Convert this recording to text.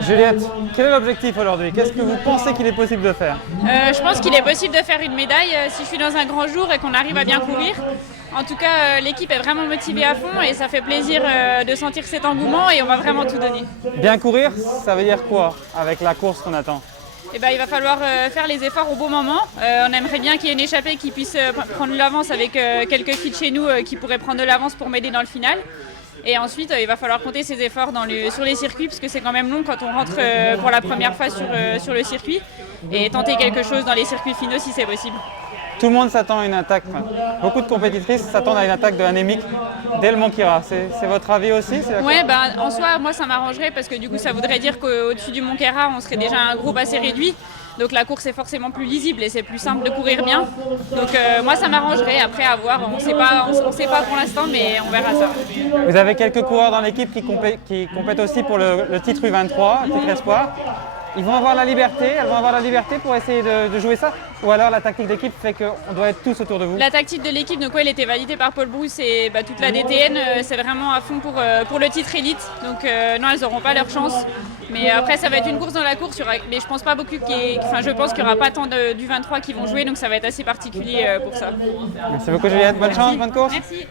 Juliette, quel est l'objectif aujourd'hui? Qu'est-ce que vous pensez qu'il est possible de faire? Je pense qu'il est possible de faire une médaille si je suis dans un grand jour et qu'on arrive à bien courir. En tout cas, l'équipe est vraiment motivée à fond et ça fait plaisir de sentir cet engouement et on va vraiment tout donner. Bien courir, ça veut dire quoi avec la course qu'on attend? Eh ben, il va falloir faire les efforts au bon moment. On aimerait bien qu'il y ait une échappée qui puisse prendre l'avance avec quelques filles de chez nous qui pourraient prendre de l'avance pour m'aider dans le final. Et ensuite, il va falloir compter ses efforts sur les circuits parce que c'est quand même long quand on rentre pour la première fois sur le circuit et tenter quelque chose dans les circuits finaux si c'est possible. Tout le monde s'attend à une attaque. Beaucoup de compétitrices s'attendent à une attaque de Annemiek dès le Mont Kira. C'est votre avis aussi? Oui, en soi, moi ça m'arrangerait parce que du coup ça voudrait dire qu'au-dessus du Mont Kira, on serait déjà un groupe assez réduit. Donc la course est forcément plus lisible et c'est plus simple de courir bien. Donc moi ça m'arrangerait. Après à voir, on ne sait pas pour l'instant, mais on verra ça. Vous avez quelques coureurs dans l'équipe qui compètent aussi pour le titre U23, le titre espoir. Ils vont avoir la liberté, elles vont avoir la liberté pour essayer de jouer ça? Ou alors la tactique d'équipe fait qu'on doit être tous autour de vous? La tactique de l'équipe, donc elle était validée par Paul Brousse et toute la DTN, c'est vraiment à fond pour le titre élite. Donc non, elles n'auront pas leur chance. Mais après, ça va être une course dans la course. Mais je pense pas beaucoup je pense qu'il n'y aura pas tant du 23 qui vont jouer, donc ça va être assez particulier pour ça. Merci beaucoup Juliette, bonne chance, bonne course. Merci.